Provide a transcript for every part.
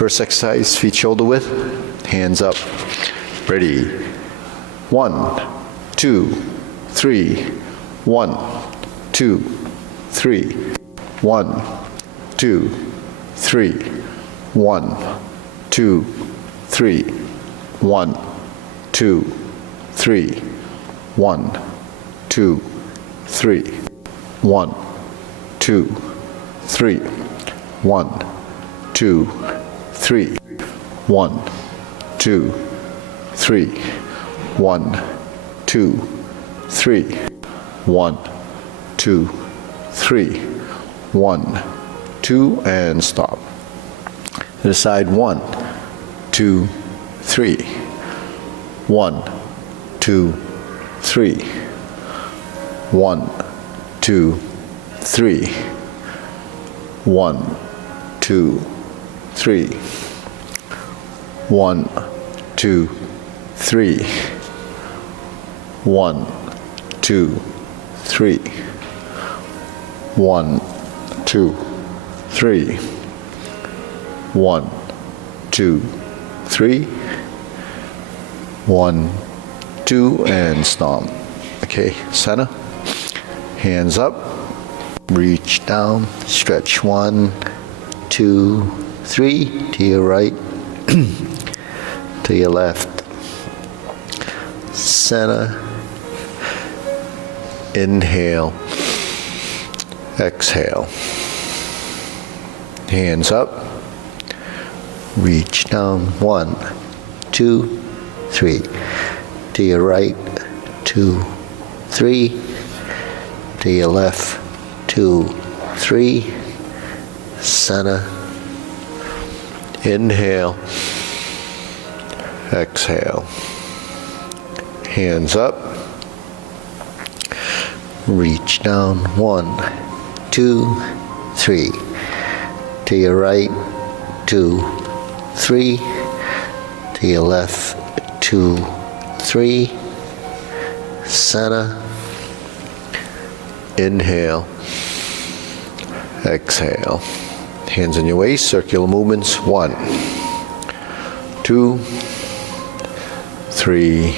First exercise, feet shoulder width, hands up. Ready. 1, 2, 3. 1, 2, 3. 1, 2, 3. 1, 2, 3. 1, 2, 3. 1, 2, 3. 1, 2, 3. 1, 2, 3. 1, 2, 3. 1, 2, 3. 1, 2, 3. 1, 2, and stop. To the side, 1, 2, 3. 1, 2, 3. 1, 2, 3. 1, 2, 3. 1, 2, 3. 1, 2, 3. 1, 2, 3. 1, 2, 3. 1, 2, and stomp. Okay, center. Hands up. Reach down. Stretch 1, 2, 3. To your right. To your left. Center. Inhale. Exhale. Hands up. Reach down. 1, 2, 3. To your right. 2, 3. To your left. 2, 3. Center. Inhale. Exhale. Hands up. Reach down. 1, 2, 3. To your right. 2, 3. To your left. 2, 3. Center. Inhale. Exhale. Hands on your waist, circular movements. 1, 2, 3,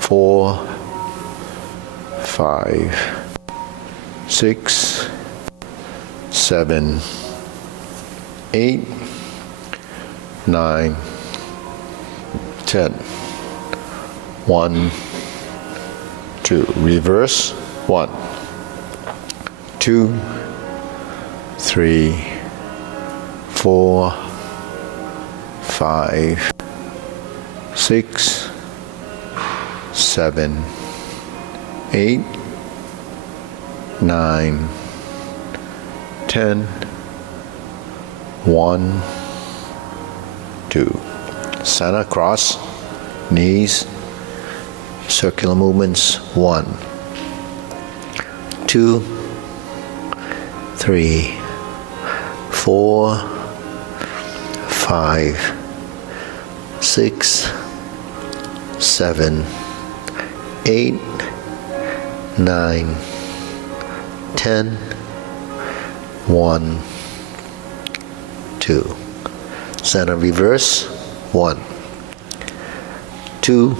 4, 5, 6, 7, 8, 9, 10. 1, 2. Reverse. 1, 2, 3, 4, 5, 6, 7, 8, 9, 10. 1, 2. Center, cross, knees, circular movements. 1, 2, 3, 4, 5, 6, 7, 8, 9, 10. 1, 2. Center, reverse. 1, 2,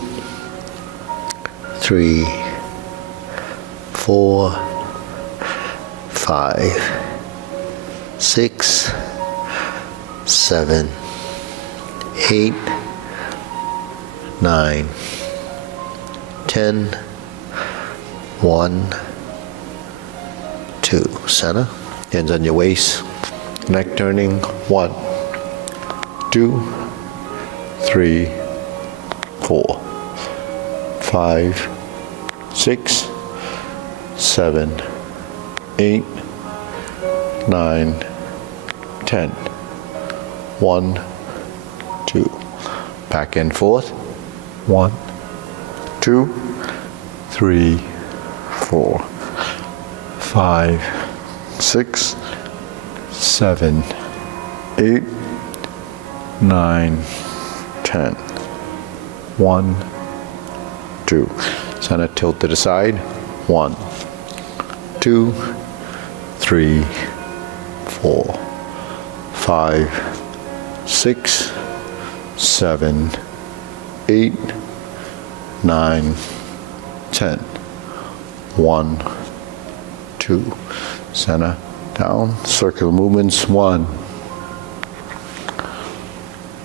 3, 4, 5, 6, 7, 8, 9, 10. 1, 2. Center. Hands on your waist. Neck turning. 1, 2, 3, 4, 5, 6, 7, 8, 9, 10. 1, 2. Back and forth. 1, 2, 3, 4, 5, 6, 7, 8, 9, 10. 1, 2. Center, tilt to the side. 1, 2, 3, 4, 5, 6, 7, 8, 9, 10. 1, 2. Center, down, circular movements. 1,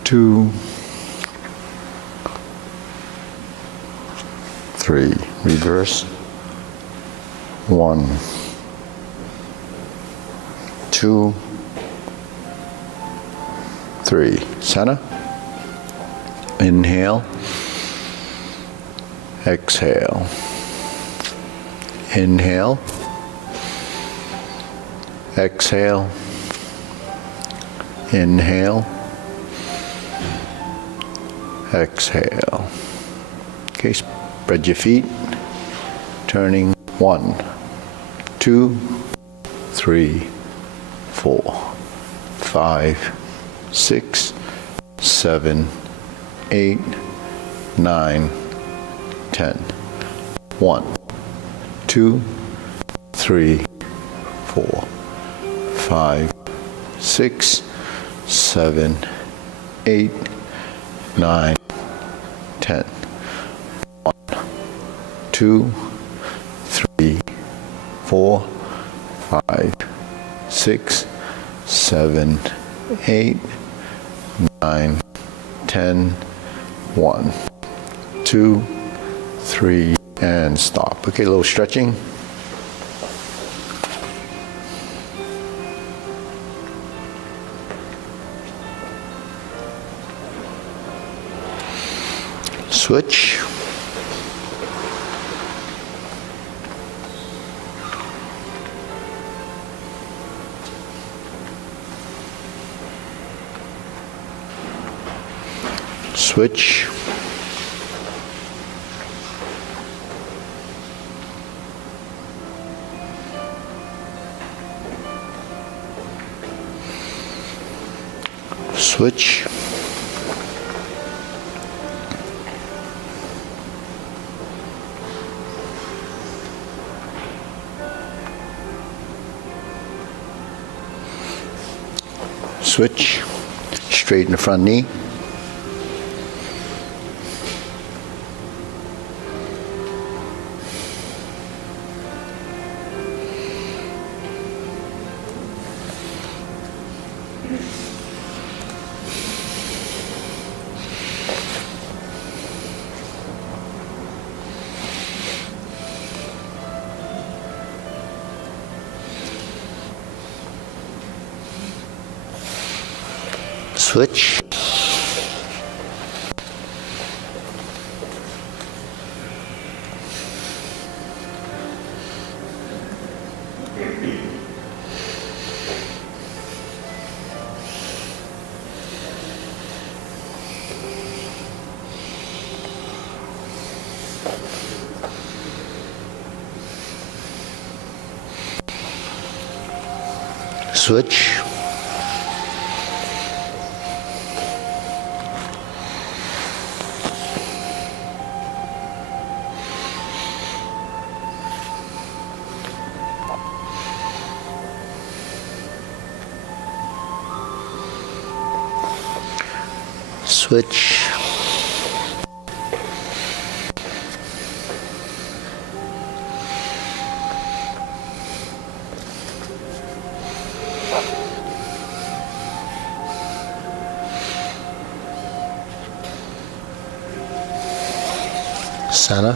2, 3. Reverse. 1, 2, 3. Center. Inhale. Exhale. Inhale. Exhale. Inhale. Exhale. Okay, spread your feet. Turning. 1, 2, 3, 4, 5, 6, 7, 8, 9, 10. 1, 2, 3, 4, 5, 6, 7, 8, 9, 10. 1, 2, 3, 4, 5, 6, 7, 8, 9, 10. 1, 2, 3, and stop. Okay, a little stretching. Switch. Switch. Switch. Switch. Straighten the front knee. Switch. Switch. Switch. Center.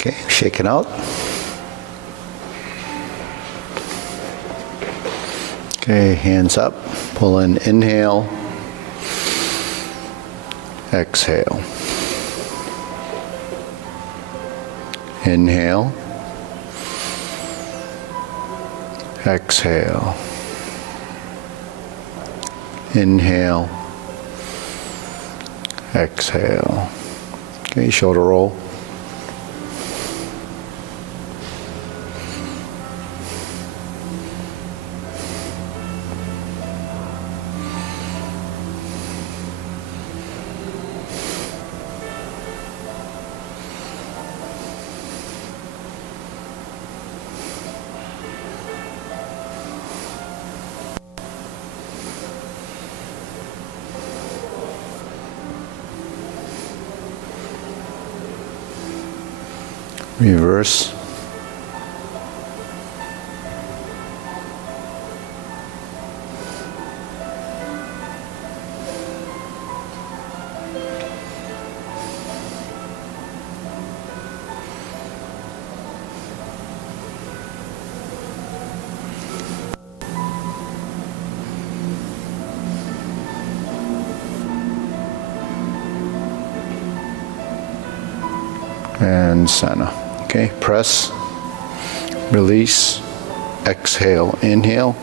Okay, shake it out. Okay, hands up. Pull in, inhale. Exhale. Inhale. Exhale. Inhale. Exhale. Okay, shoulder roll. Reverse. And center. Okay, press, release, exhale, inhale.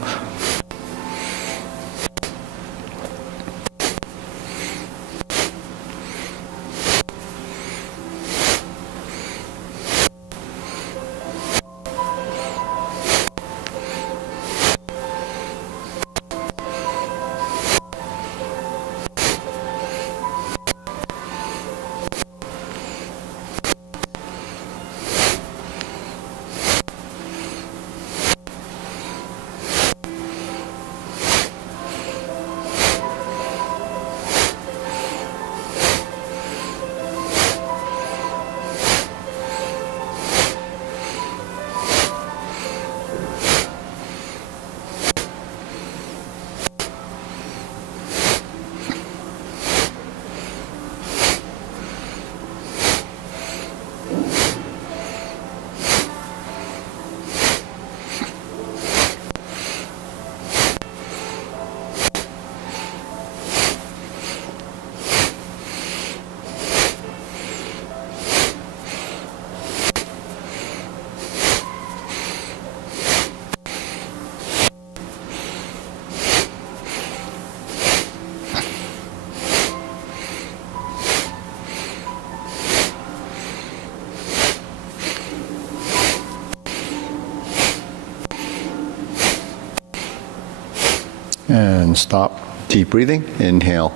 And stop. Deep breathing. Inhale.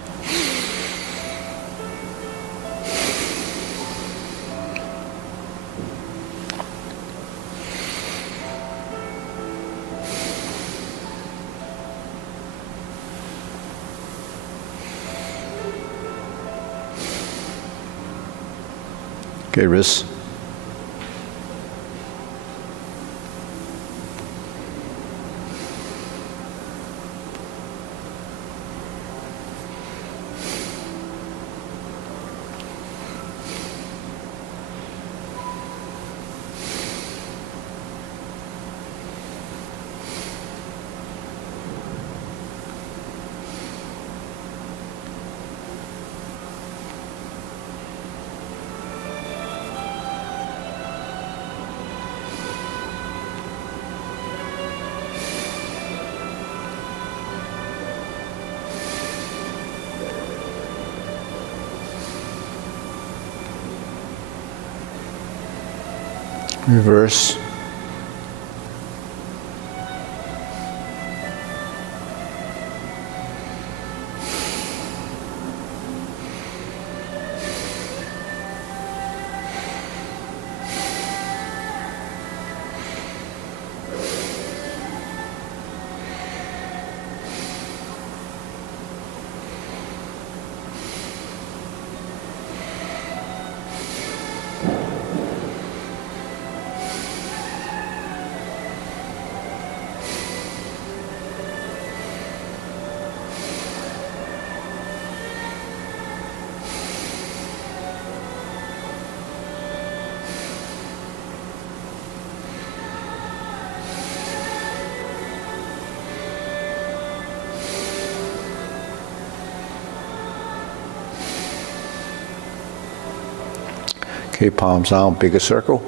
Okay, wrists. Reverse. Okay, palms down, bigger circle.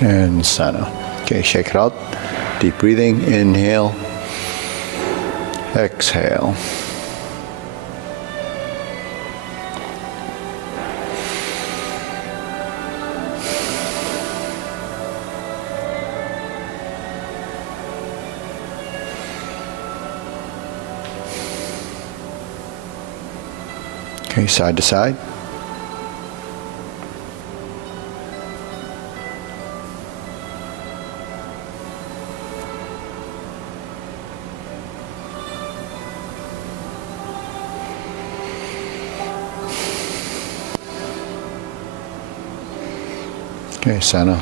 And center. Okay, shake it out. Deep breathing. Inhale. Exhale. Okay, side to side. Okay, center.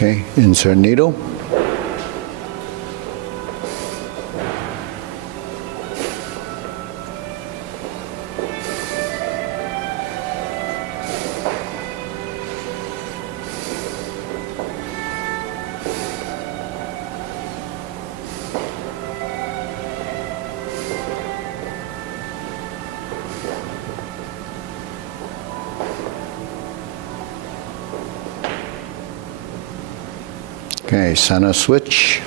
Okay, insert needle. Okay, center switch.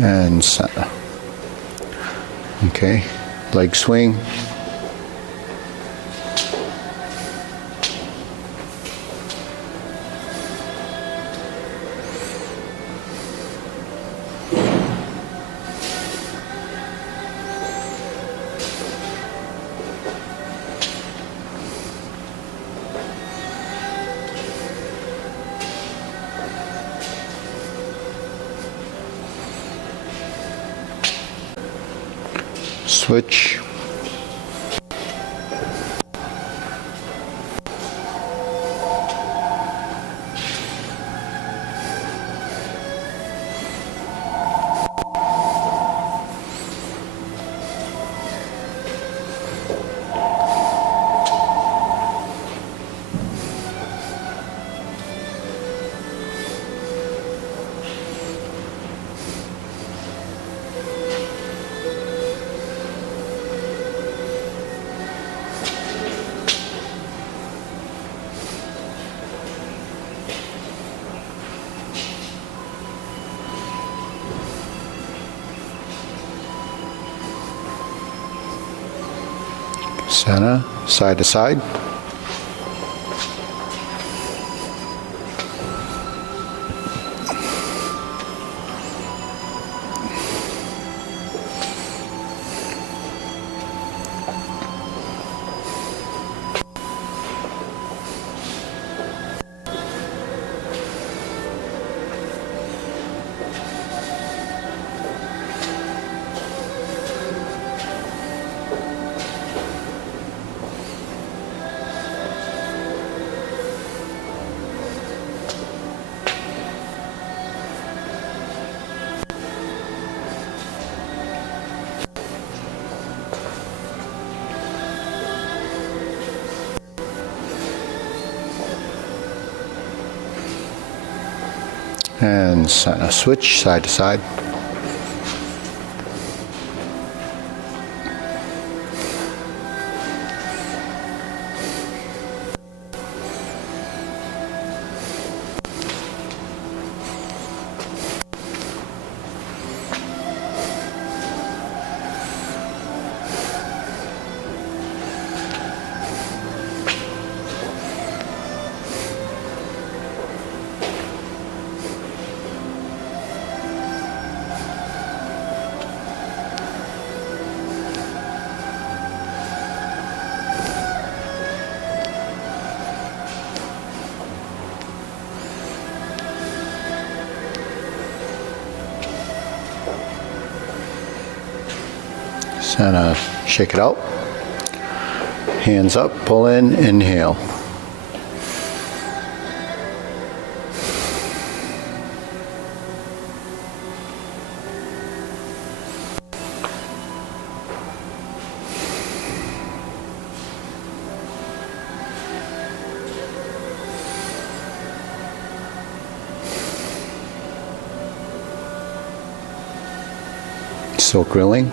And center. Okay, leg swing. Switch. Center, side to side. And center switch, side to side. Center, shake it out. Hands up, pull in, inhale. Still grilling.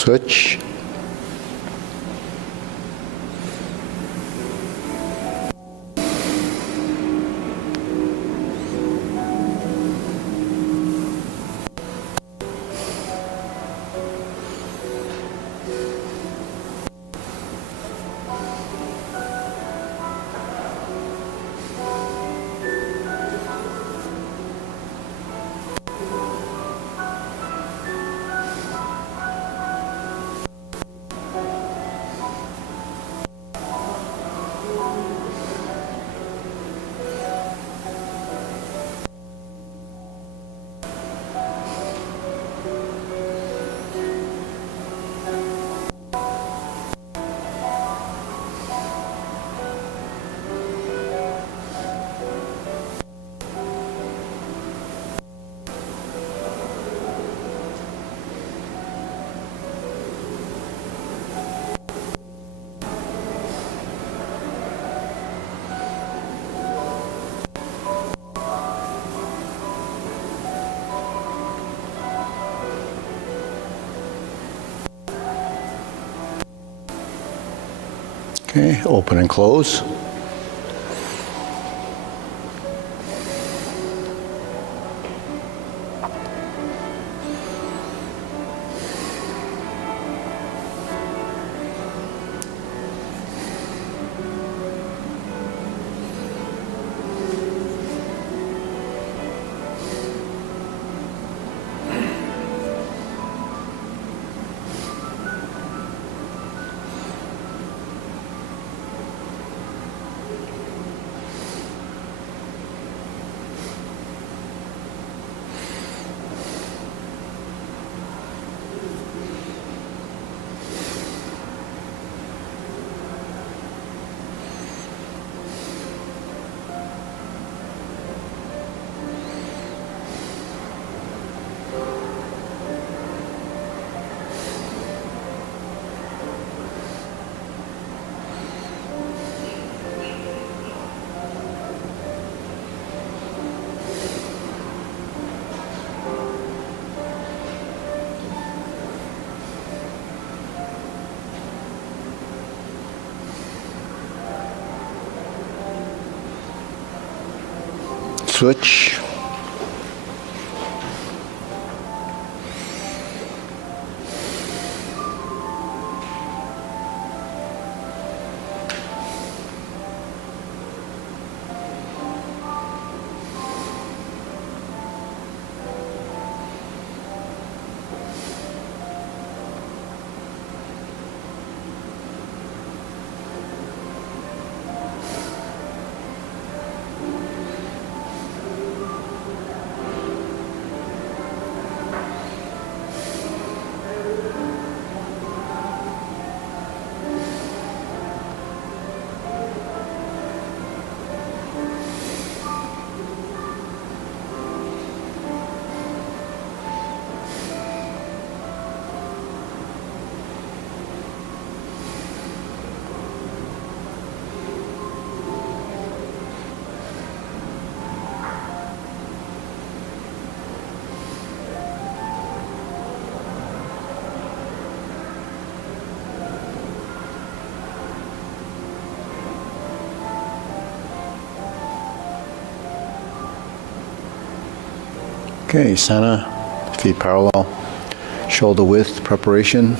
Switch. Okay, open and close. Switch. Okay, center, feet parallel, shoulder width preparation.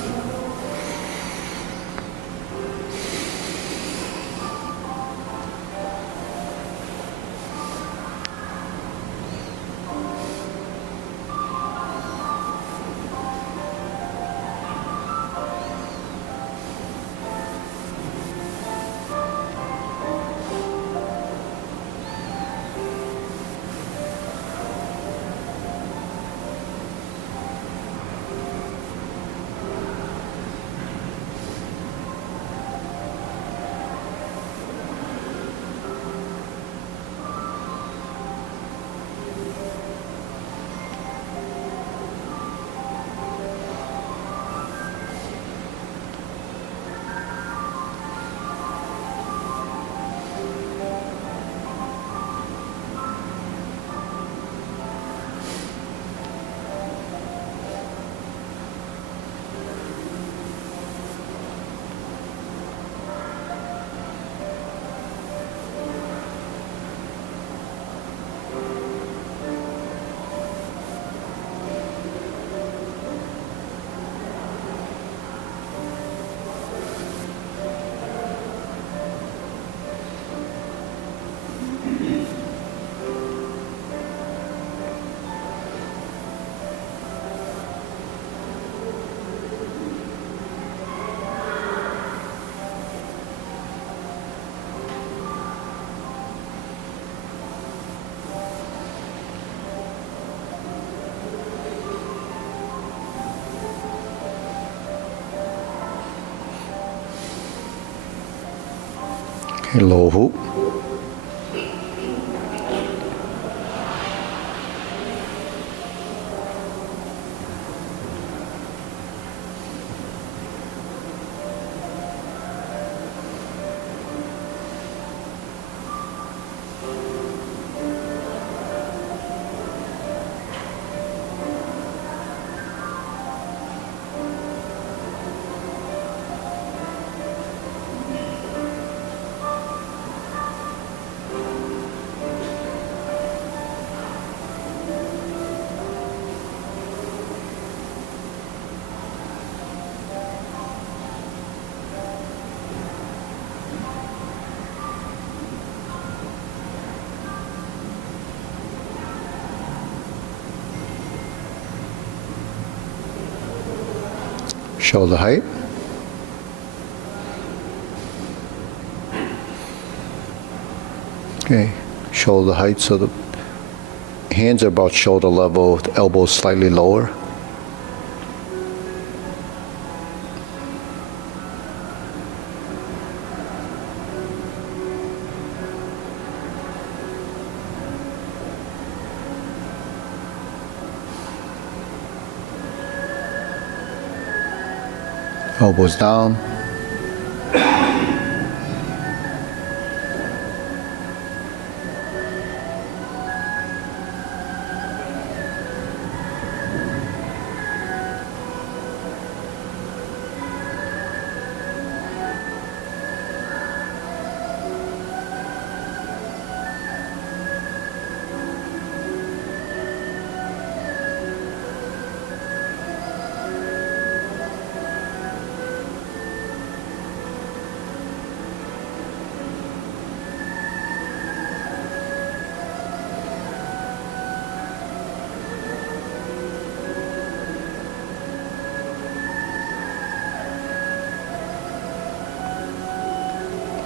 Okay, low hoop. Shoulder height. Okay, shoulder height, so the hands are about shoulder level, the elbows slightly lower. Elbows down.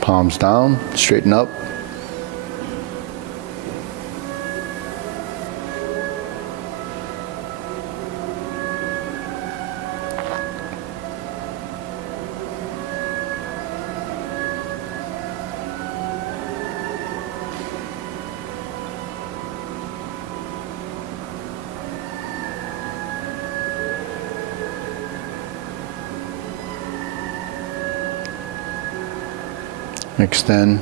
Palms down, straighten up. Extend.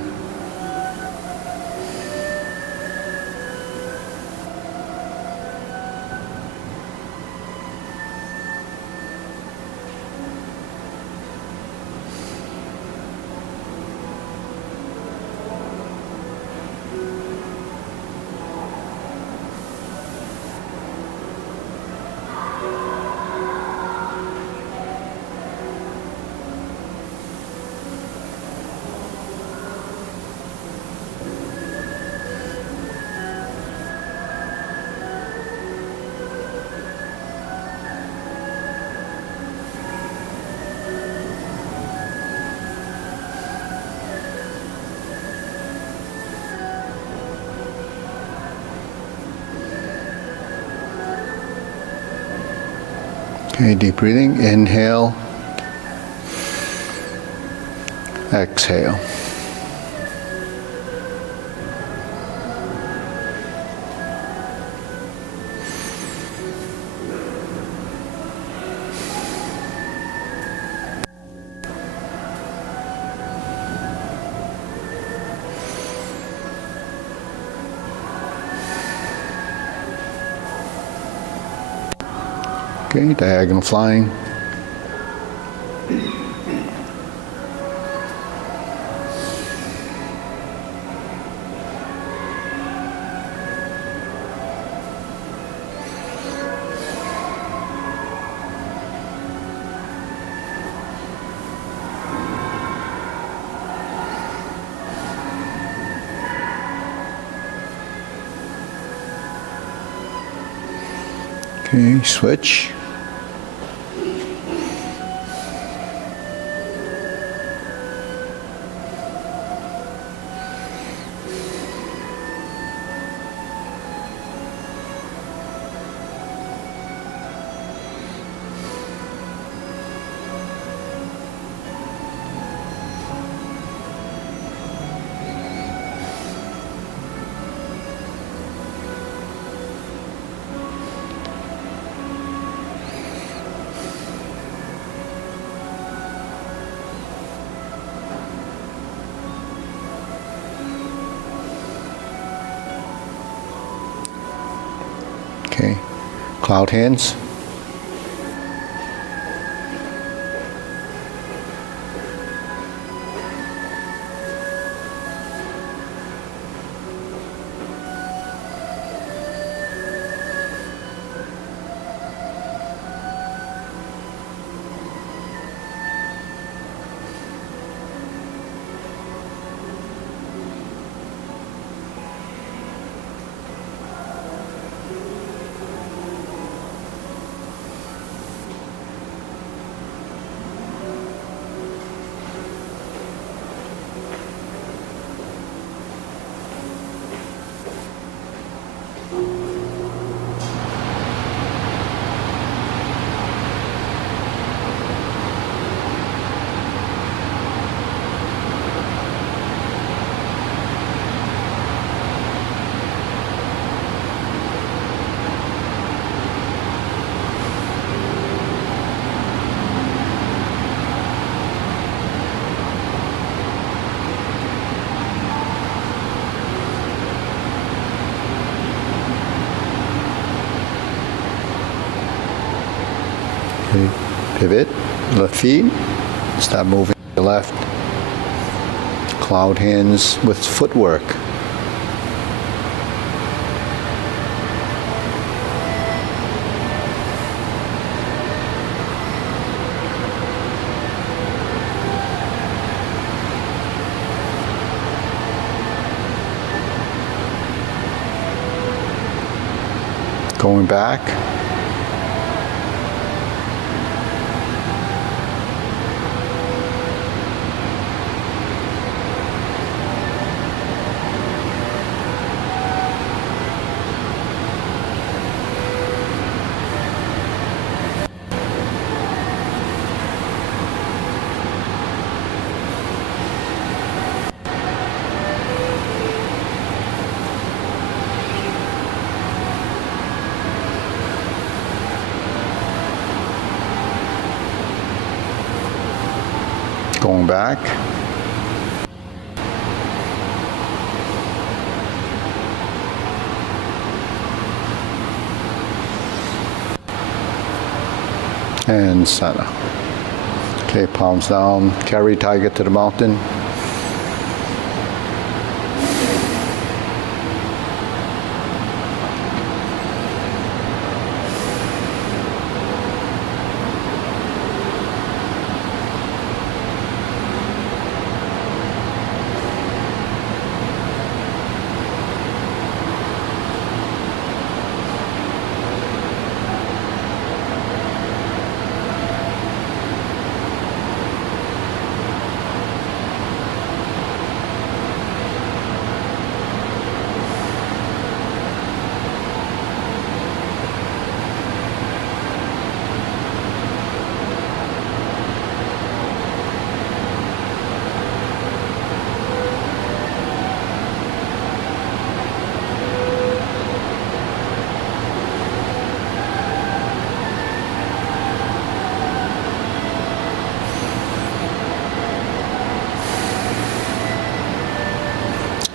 Okay, deep breathing. Inhale. Exhale. Okay, diagonal flying. Okay, switch. Okay, cloud hands. Okay. Pivot, left feet, start moving to the left. Cloud hands with footwork. Going back. Going back. And center. Okay, palms down, carry tiger to the mountain.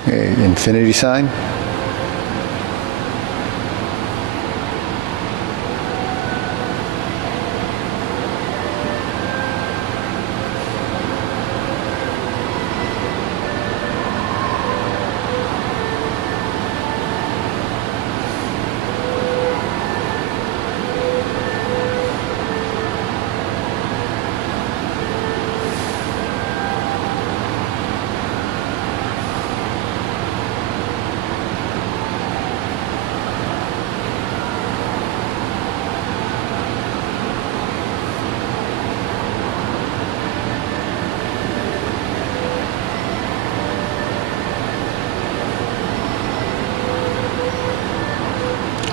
Okay, infinity sign.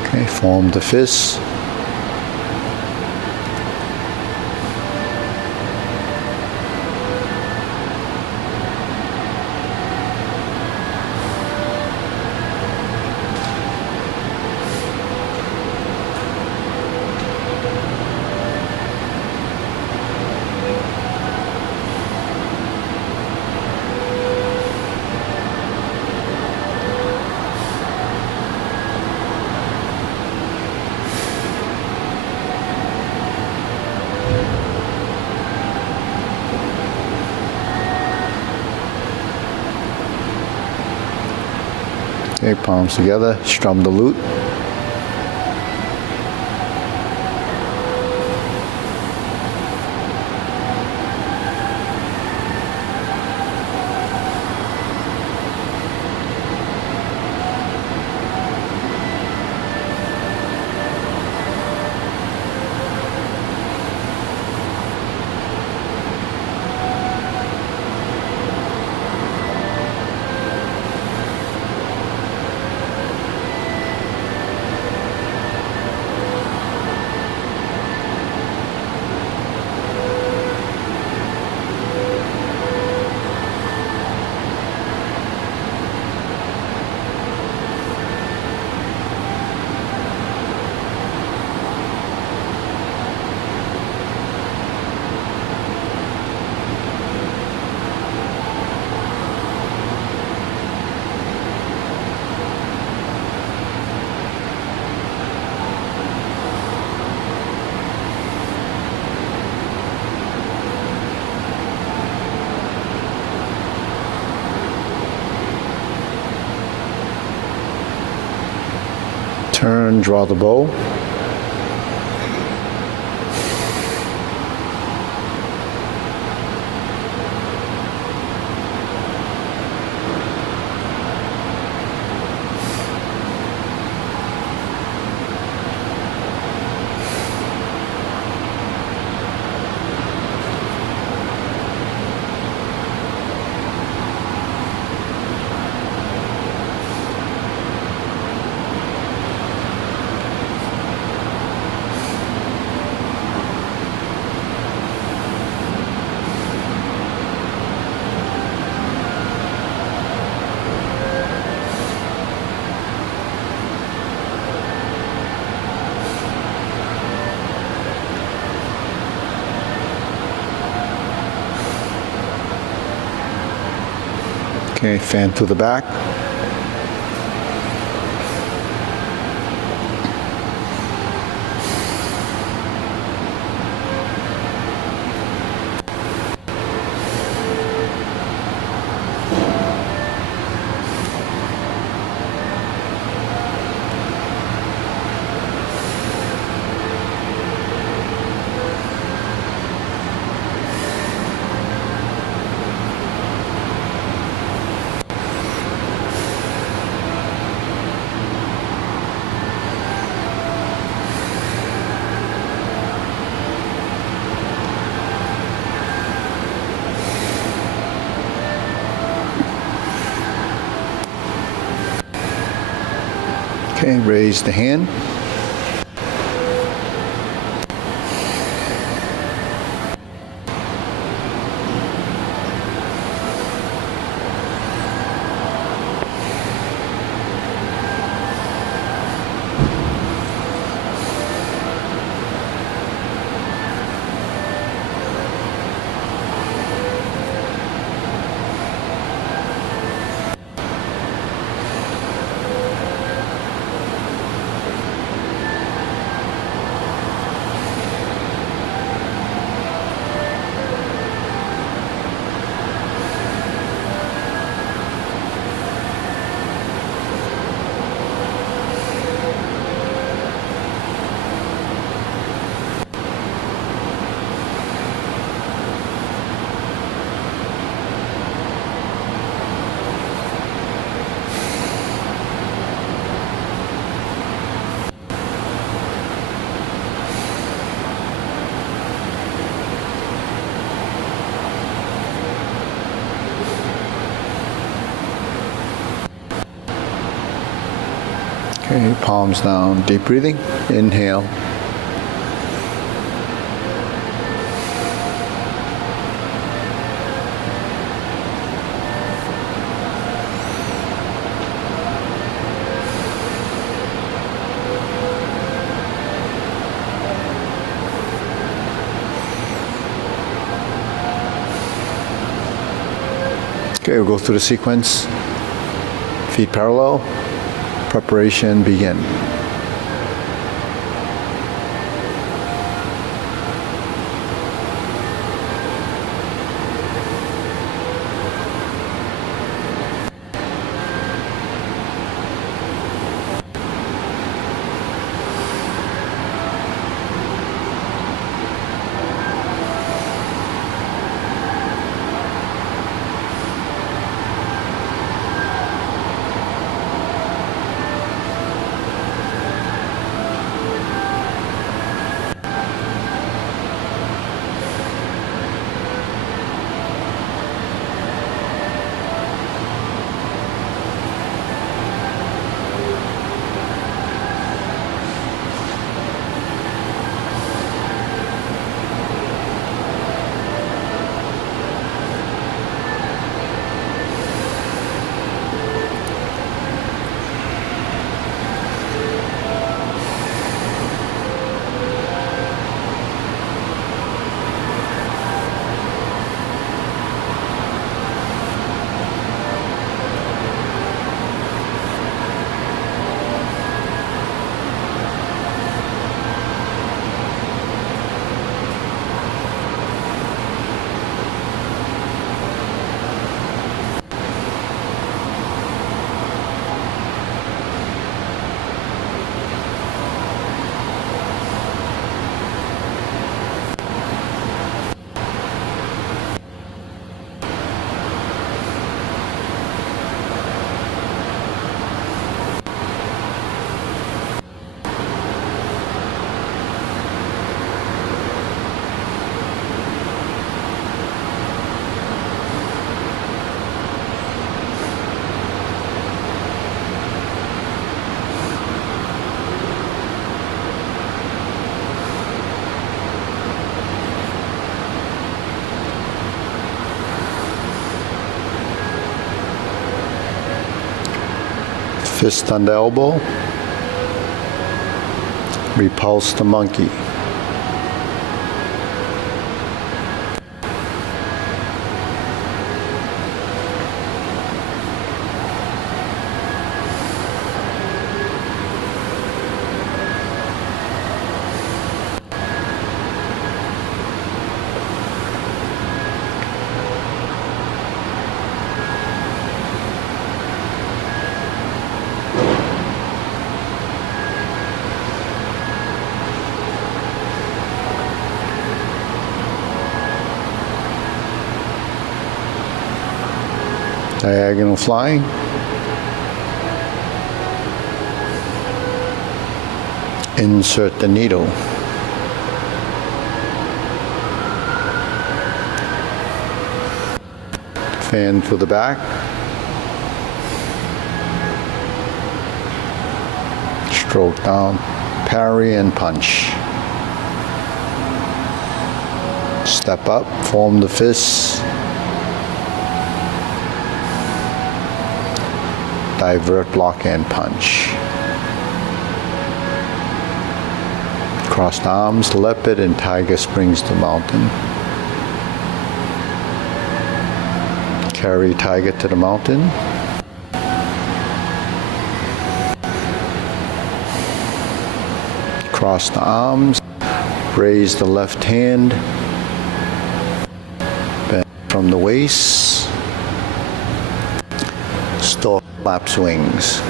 Okay, form the fist. Okay, palms together, strum the lute. Turn, draw the bow. Okay, fan to the back. Okay, raise the hand. Okay, palms down, deep breathing. Inhale. Okay, we'll go through the sequence. Feet parallel. Preparation, begin. Fist under elbow. Repulse the monkey. Diagonal flying. Insert the needle. Fan to the back. Stroke down, parry and punch. Step up, form the fists. Divert, block, and punch. Crossed arms, leopard, and tiger springs to mountain. Carry tiger to the mountain. Cross the arms, raise the left hand, bend from the waist, stork flaps wings.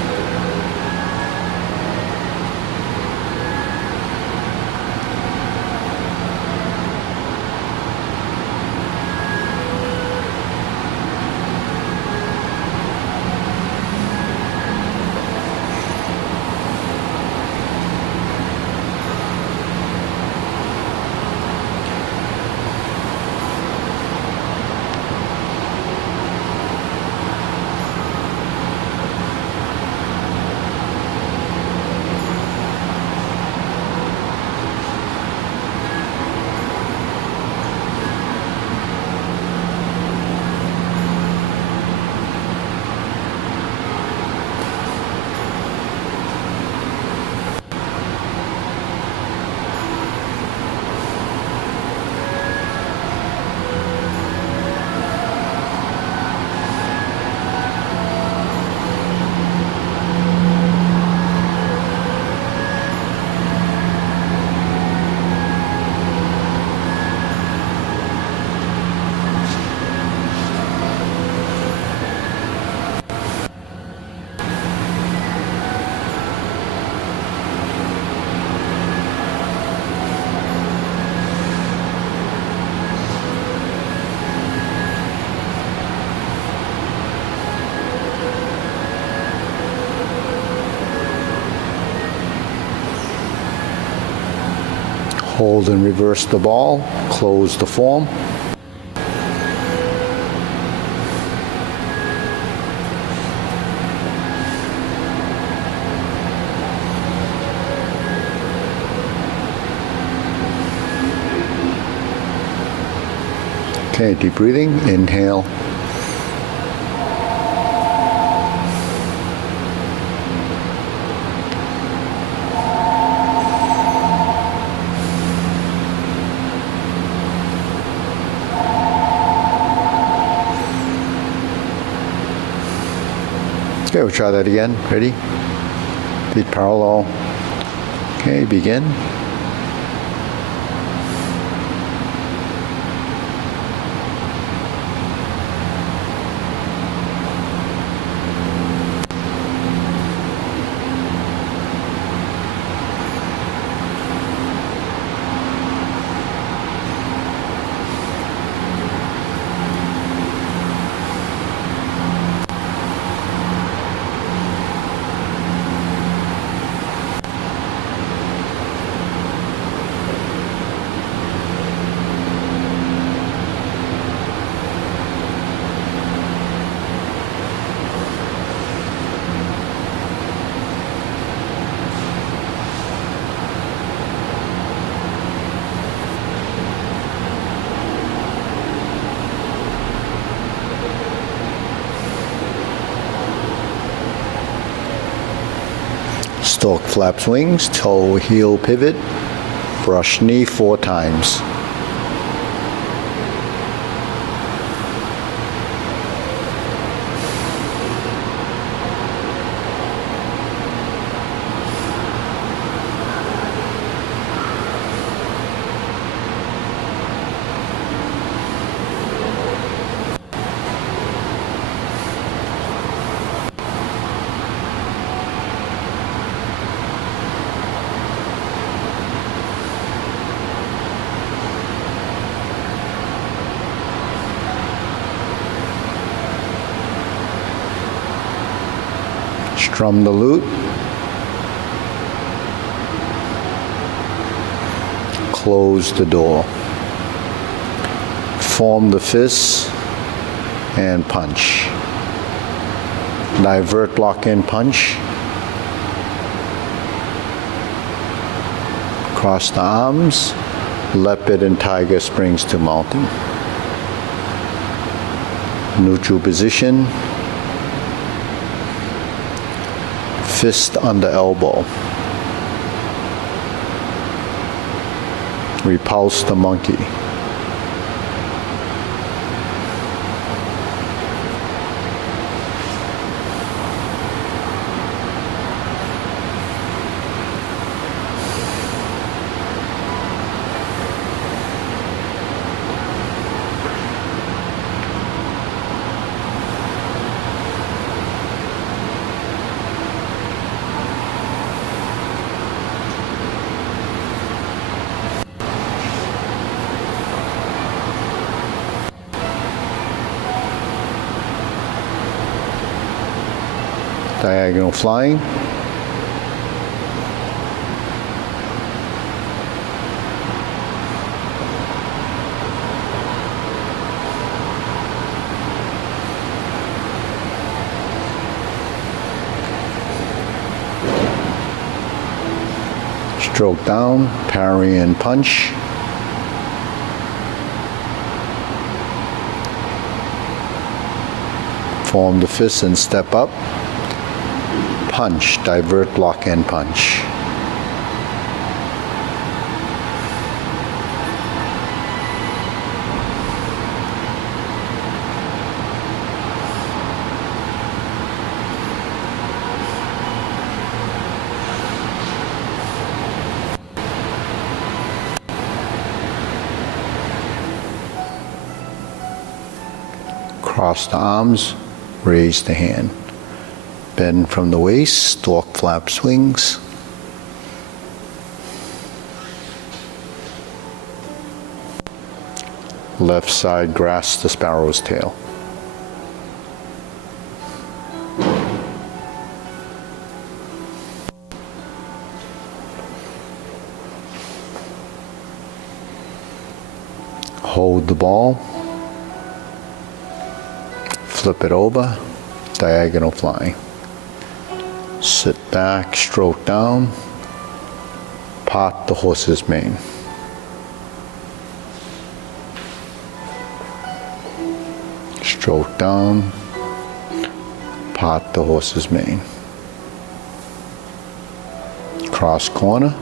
Hold and reverse the ball, close the form. Okay, deep breathing, inhale. Okay, we'll try that again. Ready? Feet parallel. Okay, begin. Stork flaps wings, toe heel pivot, brush knee 4 times. Strum the lute. Close the door. Form the fists and punch. Divert, block, and punch. Cross the arms. Leopard and tiger springs to mountain. Neutral position. Fist under elbow. Repulse the monkey. Diagonal flying. Stroke down, parry and punch. Form the fists and step up. Punch, divert, block, and punch. Cross the arms, raise the hand. Bend from the waist, stork flaps wings. Left side grasp the sparrow's tail. Hold the ball. Flip it over, diagonal flying. Sit back, stroke down, part the horse's mane. Stroke down, part the horse's mane. Cross corner.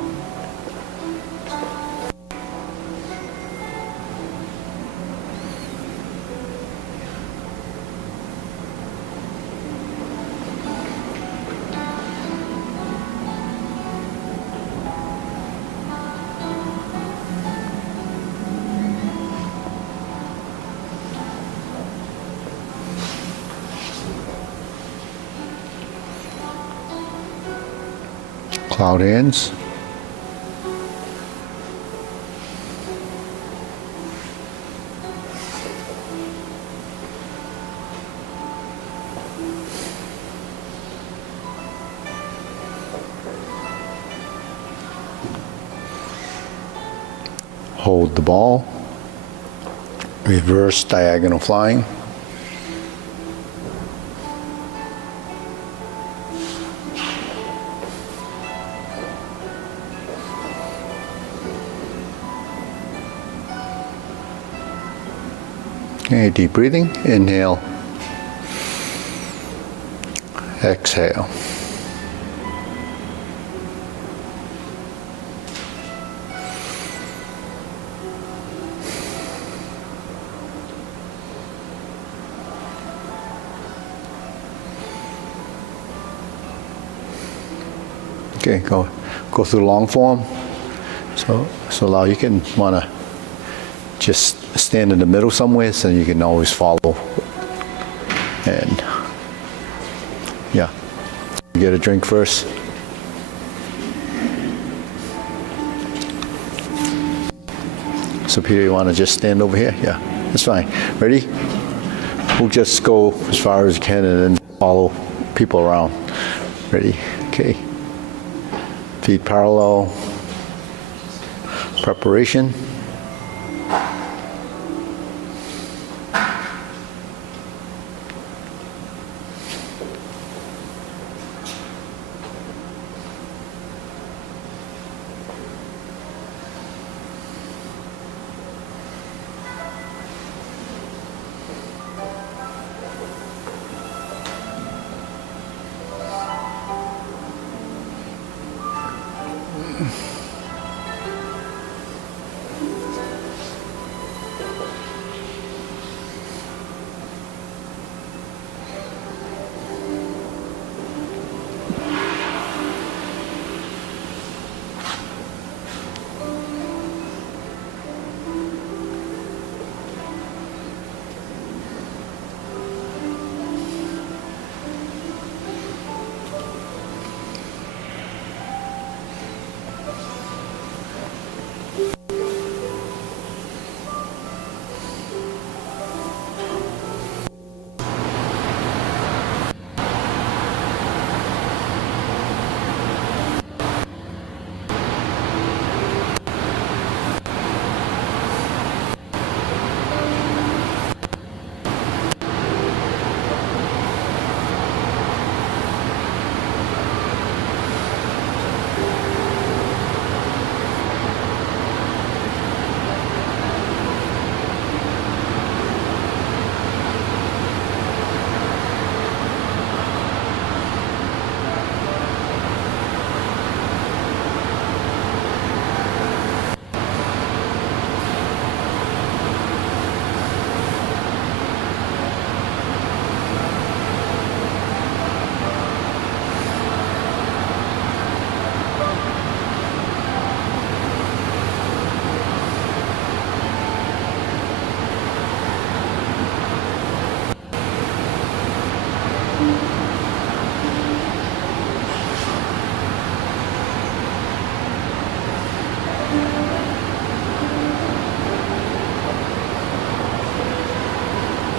Cloud hands. Hold the ball. Reverse diagonal flying. Okay, deep breathing. Inhale. Exhale. Okay, go through long form. So now you can want to just stand in the middle somewhere, so you can always follow. And yeah, you get a drink first. So Peter, you want to just stand over here? Yeah, that's fine. Ready? We'll just go as far as you can and then follow people around. Ready? Okay. Feet parallel. Preparation.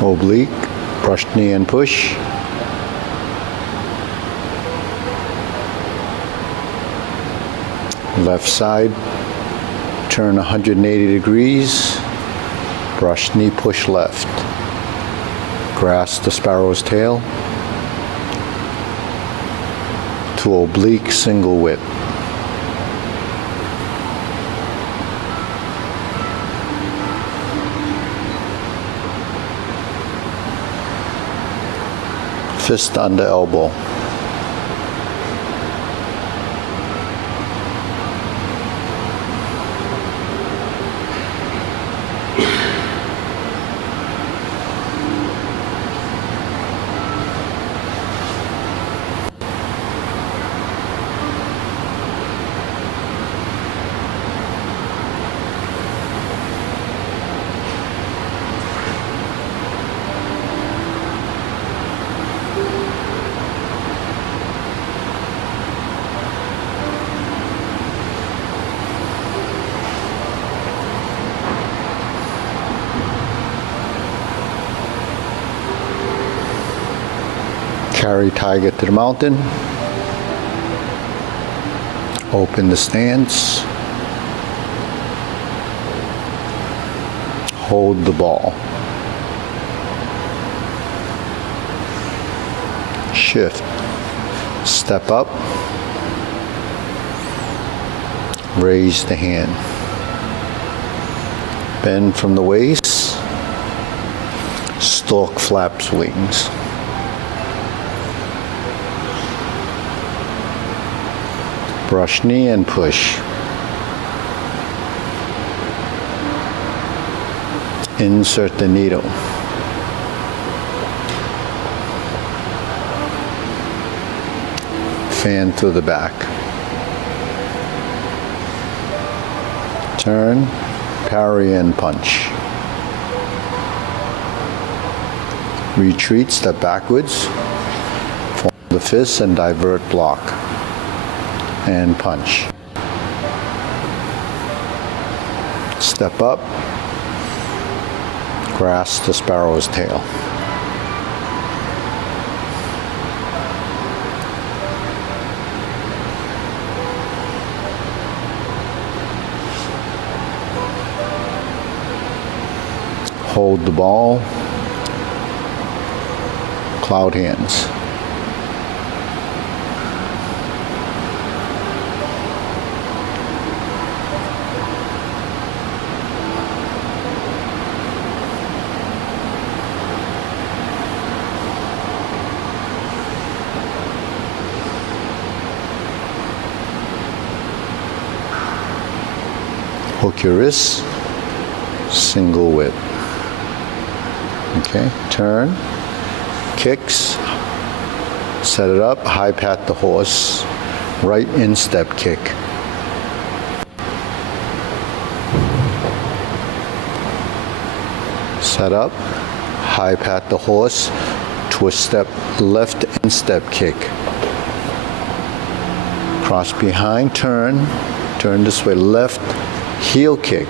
Oblique, brush knee and push. Left side, turn 180 degrees, brush knee, push left. Grasp the sparrow's tail to oblique single whip. Fist under elbow. Carry tiger to the mountain. Open the stance. Hold the ball. Shift. Step up. Raise the hand. Bend from the waist. Stork flaps wings. Brush knee and push. Insert the needle. Fan to the back. turn, parry and punch. Retreat, step backwards, form the fist and divert block, and punch. Step up, grasp the sparrow's tail. Hold the ball, cloud hands. Hook your wrists, single whip. Okay, turn, kicks, set it up, high pat the horse, right instep kick. Set up, high pat the horse, twist step, left instep kick. Cross behind, turn this way, left heel kick.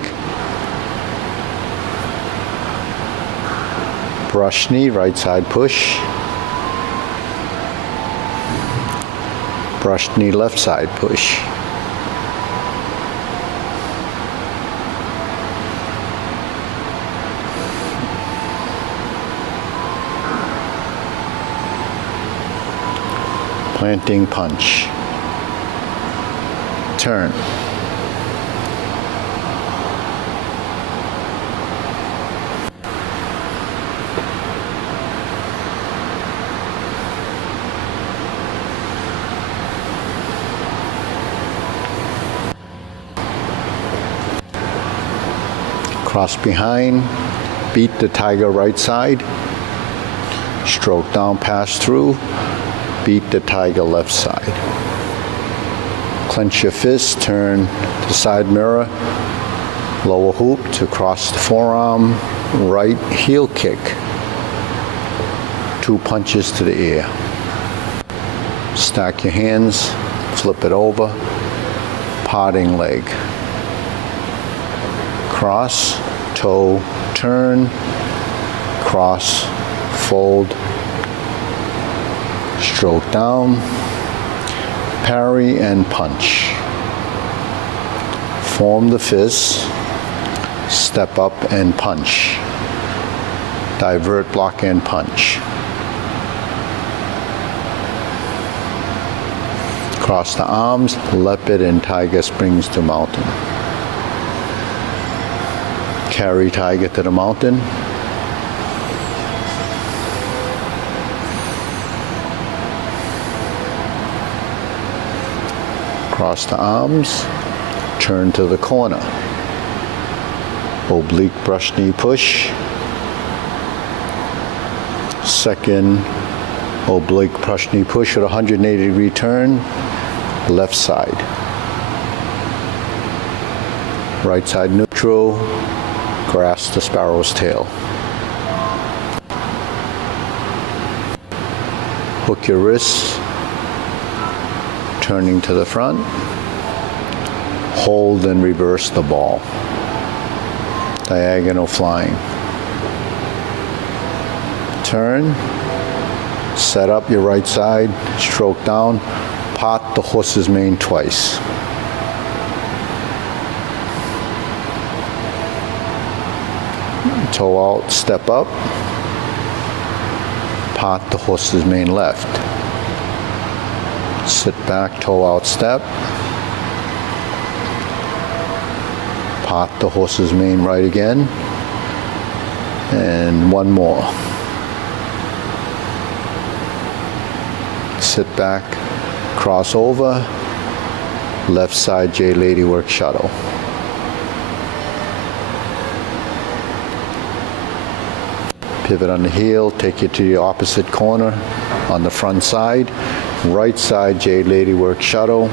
Brush knee, right side push. Brush knee, left side push. Planting punch. Turn. Cross behind, beat the tiger right side, stroke down, pass through, beat the tiger left side. Clench your fist, turn to side mirror, lower hoop to cross the forearm, right heel kick, 2 punches to the ear. Stack your hands, flip it over, parting leg. Cross, toe, turn, cross, fold, stroke down, parry and punch. Form the fist, step up and punch. Divert, block and punch. Cross the arms, leopard and tiger springs to mountain. Carry tiger to the mountain. Cross the arms, turn to the corner. Oblique brush knee push. Second oblique brush knee push with a 180-degree turn, left side. Right side neutral, grasp the sparrow's tail. Hook your wrists, turning to the front. Hold and reverse the ball. Diagonal flying. Turn, set up your right side, stroke down, pot the horse's mane twice. Toe out, step up, pot the horse's mane left. Sit back, toe out, step, pot the horse's mane right again, and one more. Sit back, cross over, left side J Lady Work shuttle. Pivot on the heel, take it to the opposite corner on the front side. Right side J Lady Work shuttle.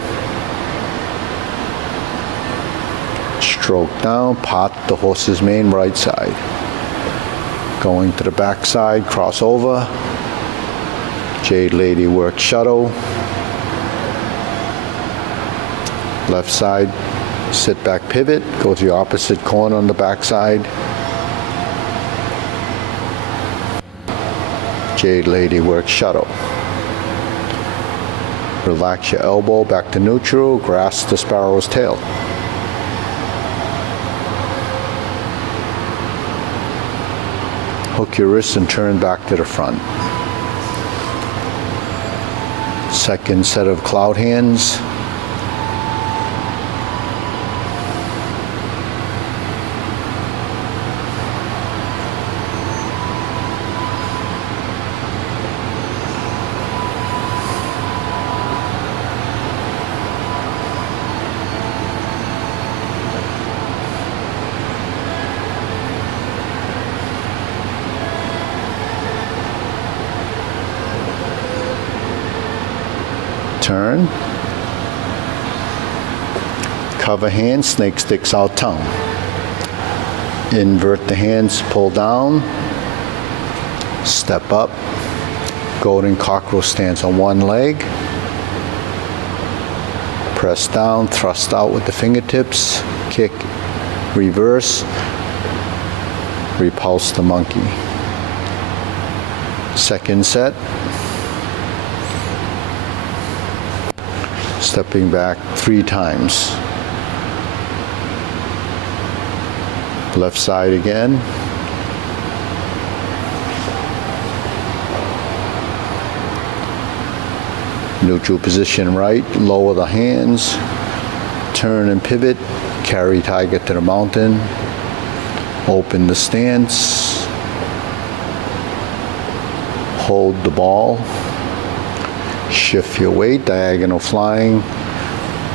Stroke down, pot the horse's mane right side. Going to the back side, cross over. Jade Lady work shuttle. Left side, sit back pivot, go to the opposite corner on the back side. Jade Lady work shuttle. Relax your elbow back to neutral, grasp the sparrow's tail. Hook your wrist and turn back to the front. Second set of cloud hands. Turn. Cover hand, snake sticks out tongue. Invert the hands, pull down. Step up. Golden cockroach stance on one leg. Press down, thrust out with the fingertips. Kick, reverse. Repulse the monkey. Second set. Stepping back 3 times. Left side again. Neutral position right, lower the hands. Turn and pivot, carry tiger to the mountain. Open the stance. Hold the ball. Shift your weight, diagonal flying.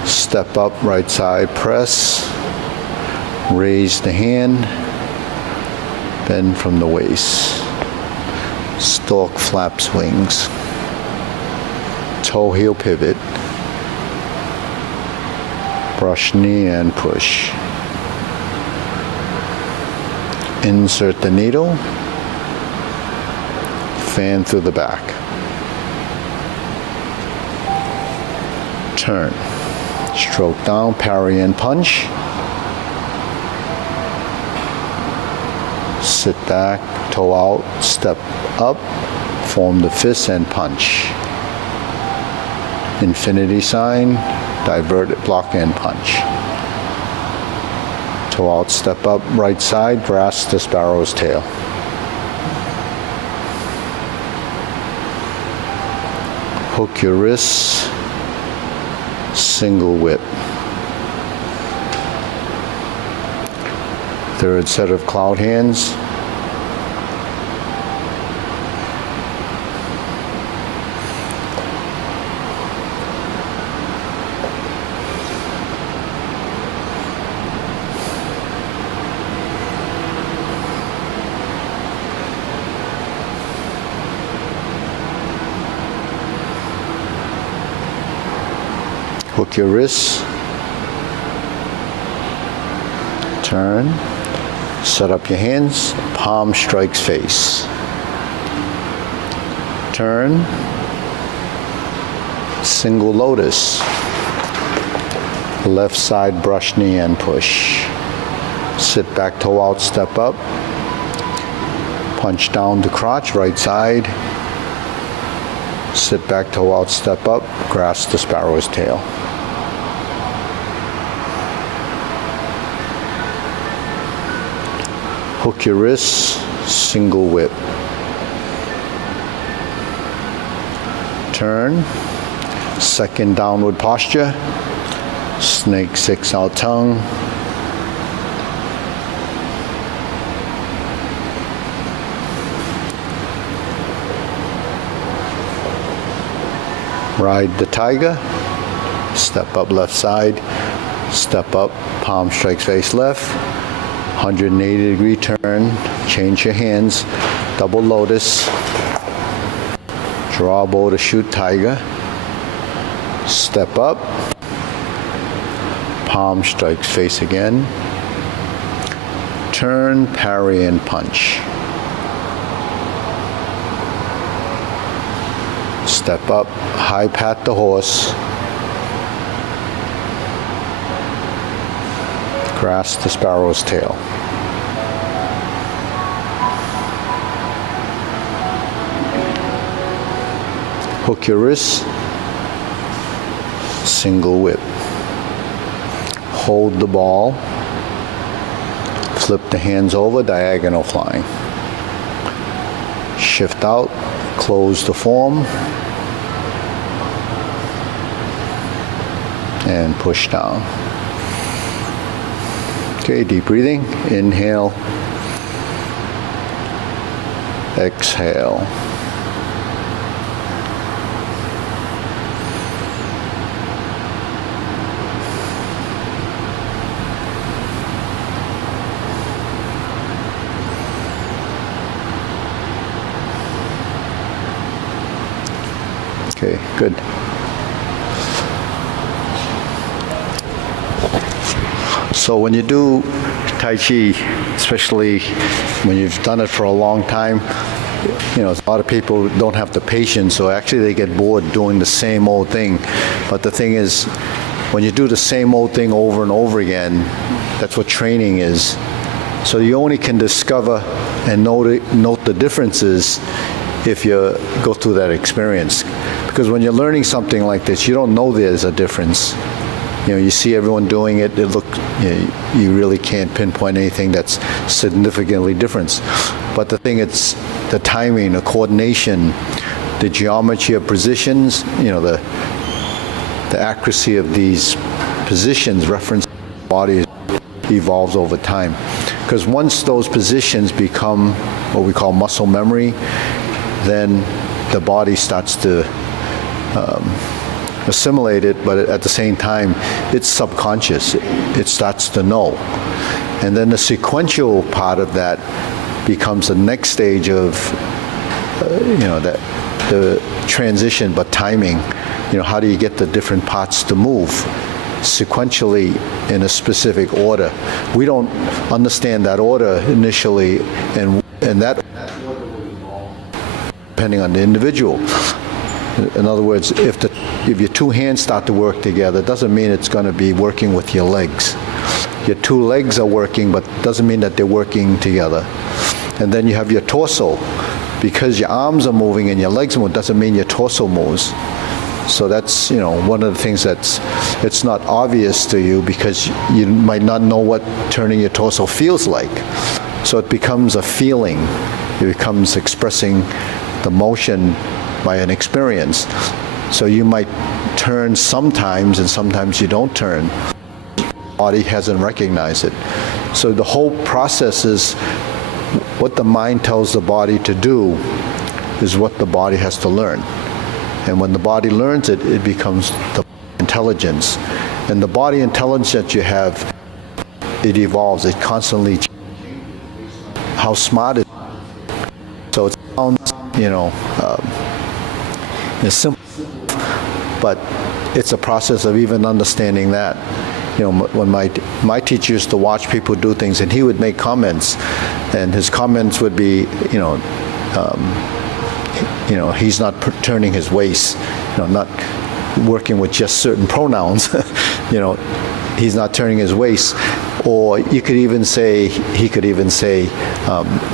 Step up, right side press. Raise the hand. Bend from the waist. Stork flaps wings. Toe heel pivot. Brush knee and push. Insert the needle. Fan through the back. Turn. Stroke down, parry and punch. Sit back, toe out, step up, form the fist and punch. Infinity sign, divert it, block and punch. Toe out, step up, right side, grasp the sparrow's tail. Hook your wrists. Single whip. Third set of cloud hands. Hook your wrists. Turn. Set up your hands. Palm strikes face. Turn. Single lotus. Left side brush knee and push. Sit back, toe out, step up. Punch down to crotch, right side. Sit back, toe out, step up. Grasp the sparrow's tail. Hook your wrists, single whip. Turn, second downward posture, snake 6 out tongue. Ride the tiger, step up left side, step up, palm strikes face left. 180-degree turn, change your hands, double lotus, draw bow to shoot tiger, step up, palm strikes face again, turn, parry, and punch. Step up, high pat the horse. Grasp the sparrow's tail. Hook your wrists. Single whip. Hold the ball. Flip the hands over, diagonal flying. Shift out, close the form, and push down. Okay, deep breathing. Inhale. Exhale. Okay, good. So when you do Tai Chi, especially when you've done it for a long time, you know, a lot of people don't have the patience, so actually they get bored doing the same old thing. But the thing is, when you do the same old thing over and over again, that's what training is. So you only can discover and note the differences if you go through that experience. Because when you're learning something like this, you don't know there's a difference. You know, you see everyone doing it, you really can't pinpoint anything that's significantly different. But the thing, it's the timing, the coordination, the geometry of positions, you know, the accuracy of these positions, reference body evolves over time. Because once those positions become what we call muscle memory, then the body starts to assimilate it, but at the same time, it's subconscious. It starts to know. And then the sequential part of that becomes the next stage of, the transition, but timing. You know, how do you get the different parts to move sequentially in a specific order? We don't understand that order initially, and that order will evolve depending on the individual. In other words, if your two hands start to work together, it doesn't mean it's going to be working with your legs. Your two legs are working, but doesn't mean that they're working together. And then you have your torso. Because your arms are moving and your legs move, doesn't mean your torso moves. So that's, you know, one of the things it's not obvious to you because you might not know what turning your torso feels like. So it becomes a feeling. It becomes expressing the motion by an experience. So you might turn sometimes and sometimes you don't turn. The body hasn't recognized it. So the whole process is what the mind tells the body to do is what the body has to learn. And when the body learns it, it becomes the intelligence. And the body intelligence that you have, it evolves, it constantly changes. How smart is it? So it sounds, it's simple, but it's a process of even understanding that. You know, when my teacher used to watch people do things, and he would make comments, and his comments would be, he's not turning his waist, not working with just certain pronouns. He's not turning his waist. Or he could even say,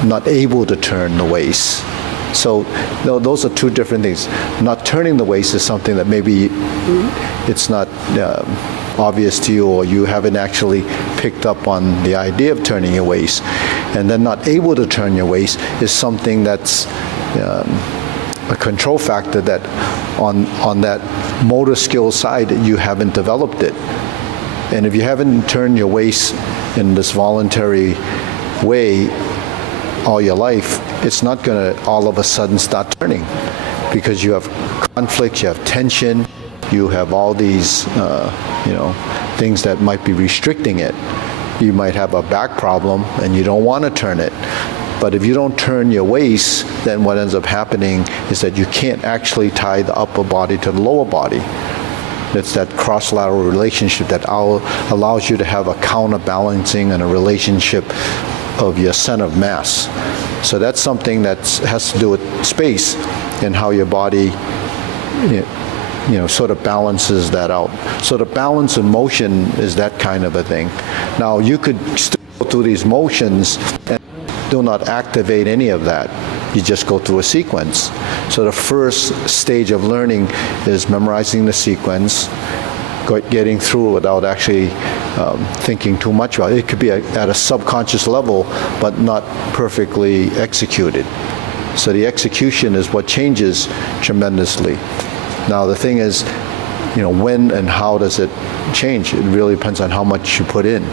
not able to turn the waist. So those are two different things. Not turning the waist is something that maybe it's not obvious to you, or you haven't actually picked up on the idea of turning your waist. And then not able to turn your waist is something that's a control factor that on that motor skill side you haven't developed it. And if you haven't turned your waist in this voluntary way all your life, it's not going to all of a sudden start turning, because you have conflicts, you have tension, you have all these things that might be restricting it. You might have a back problem and you don't want to turn it. But if you don't turn your waist, then what ends up happening is that you can't actually tie the upper body to the lower body. It's that cross-lateral relationship that allows you to have a counterbalancing and a relationship of your center of mass. So that's something that has to do with space and how your body sort of balances that out. So the balance in motion is that kind of a thing. Now you could still go through these motions and do not activate any of that. You just go through a sequence. So the first stage of learning is memorizing the sequence, getting through it without actually thinking too much about it. It could be at a subconscious level, but not perfectly executed. So the execution is what changes tremendously. Now the thing is, when and how does it change? It really depends on how much you put in.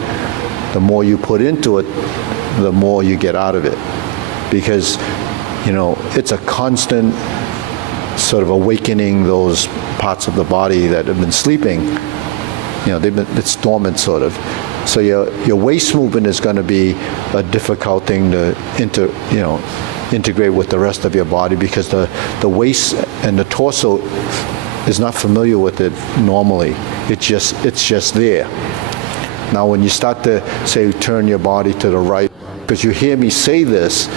The more you put into it, the more you get out of it. Because, it's a constant sort of awakening those parts of the body that have been sleeping. It's dormant sort of. So your waist movement is going to be a difficult thing to integrate with the rest of your body, because the waist and the torso is not familiar with it normally. It's just there. Now when you start to say turn your body to the right, because you hear me say this,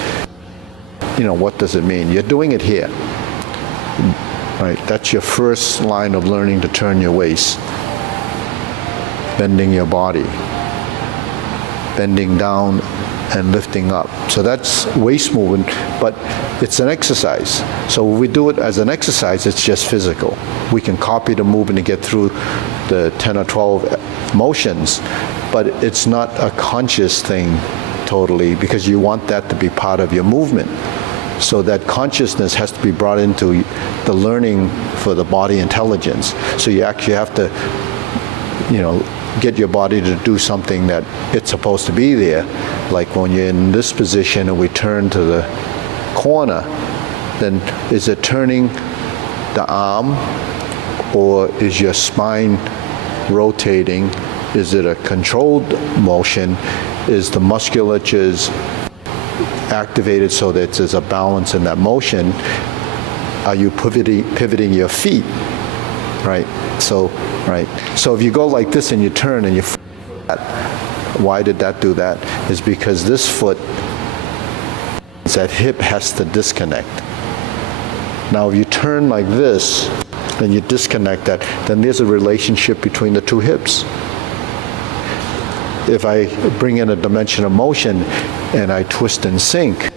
what does it mean? You're doing it here. Right? That's your first line of learning to turn your waist. Bending your body. Bending down and lifting up. So that's waist movement, but it's an exercise. So when we do it as an exercise, it's just physical. We can copy the movement to get through the 10 or 12 motions, but it's not a conscious thing totally, because you want that to be part of your movement. So that consciousness has to be brought into the learning for the body intelligence. So you actually have to, get your body to do something that it's supposed to be there. Like when you're in this position and we turn to the corner, then is it turning the arm, or is your spine rotating? Is it a controlled motion? Is the musculature's activated so that there's a balance in that motion? Are you pivoting your feet, right? So if you go like this and you turn and you why did that do that? Is because this foot, that hip has to disconnect. Now if you turn like this and you disconnect that, then there's a relationship between the two hips. If I bring in a dimension of motion and I twist and sink,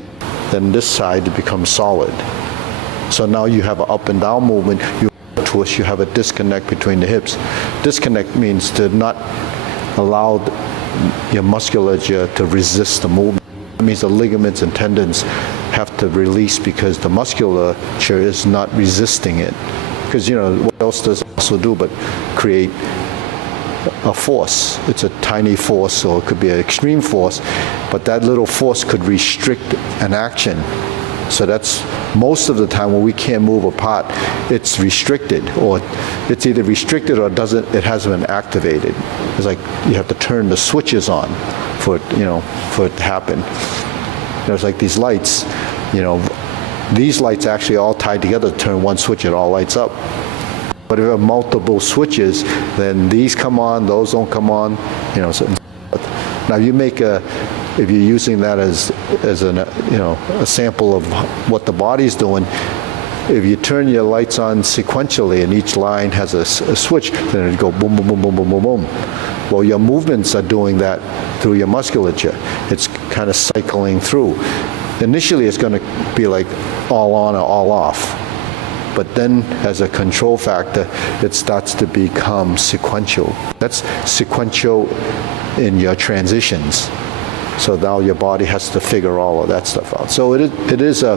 then this side becomes solid. So now you have an up and down movement, you twist, you have a disconnect between the hips. Disconnect means to not allow your musculature to resist the movement. It means the ligaments and tendons have to release because the musculature is not resisting it. Because what else does it also do but create a force? It's a tiny force, or it could be an extreme force, but that little force could restrict an action. So that's most of the time when we can't move a part, it's restricted, or it's either restricted or it hasn't been activated. It's like you have to turn the switches on for it to happen. There's like these lights, these lights actually all tied together to turn one switch, it all lights up. But if you have multiple switches, then these come on, those don't come on, so. Now if you're using that as a sample of what the body's doing, if you turn your lights on sequentially and each line has a switch, then it'd go boom, boom, boom, boom, boom, boom, boom. Well, your movements are doing that through your musculature. It's kind of cycling through. Initially, it's going to be like all on or all off. But then, as a control factor, it starts to become sequential. That's sequential in your transitions. So now your body has to figure all of that stuff out. So it is a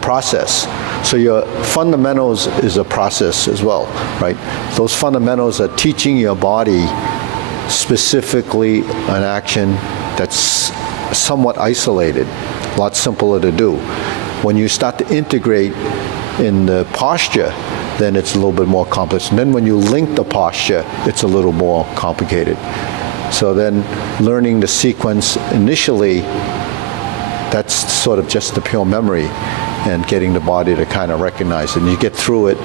process. So your fundamentals is a process as well, right? Those fundamentals are teaching your body specifically an action that's somewhat isolated, a lot simpler to do. When you start to integrate in the posture, then it's a little bit more complex. And then when you link the posture, it's a little more complicated. So then learning the sequence initially, that's sort of just the pure memory and getting the body to kind of recognize it. And you get through it,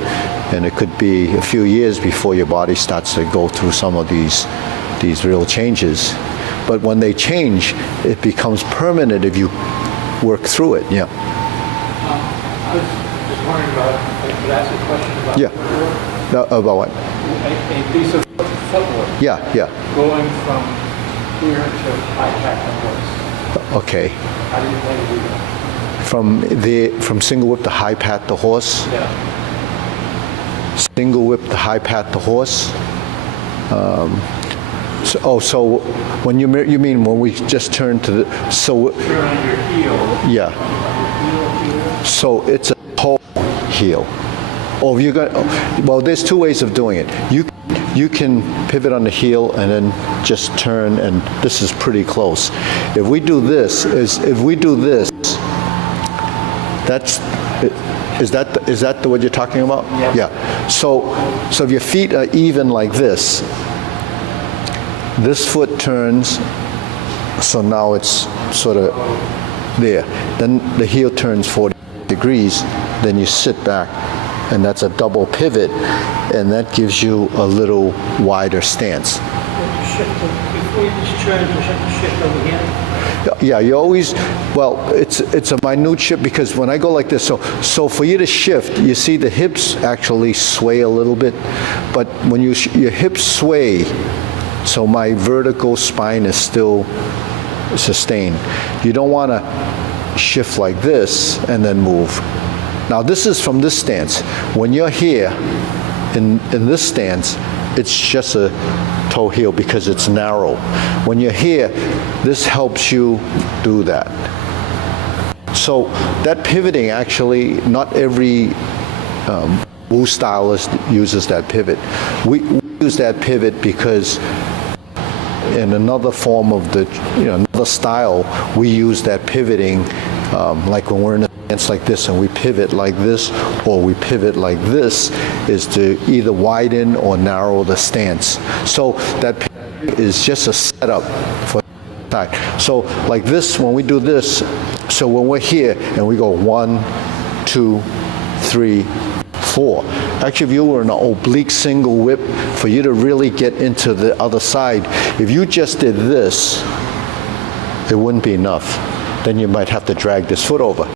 and it could be a few years before your body starts to go through some of these real changes. but when they change, it becomes permanent if you work through it. Yeah. I was just wondering about, I could ask a question about Yeah. footwork? No, about what? A piece of footwork Yeah, yeah. going from here to high cat horse. Okay. How do you do that? From single whip to high pat the horse. Yeah. Single whip to high pat the horse. So when you mean when we just turn to the Turn on your heel. yeah. Heel here. So it's a whole heel. Or if you got well, there's two ways of doing it. You can pivot on the heel and then just turn, and this is pretty close. If we do this, is that what you're talking about? Yeah. Yeah. So if your feet are even like this foot turns, so now it's sort of there. Then the heel turns 40 degrees, then you sit back, and that's a double pivot, and that gives you a little wider stance. Before you just turn, you have to shift over here. Yeah, you always, well, it's a minute shift because when I go like this, so for you to shift, you see the hips actually sway a little bit, but when your hips sway, so my vertical spine is still sustained. You don't want to shift like this and then move. Now this is from this stance. When you're here in this stance, it's just a toe heel because it's narrow. When you're here, this helps you do that. So that pivoting, actually, not every Wu stylist uses that pivot. We use that pivot because in another form of another style, we use that pivoting, like when we're in a stance like this and we pivot like this, or we pivot like this, is to either widen or narrow the stance. So that pivot is just a setup for that. So like this, when we do this, so when we're here and we go 1, 2, 3, 4. Actually, if you were in an oblique single whip, for you to really get into the other side, if you just did this, it wouldn't be enough. Then you might have to drag this foot over.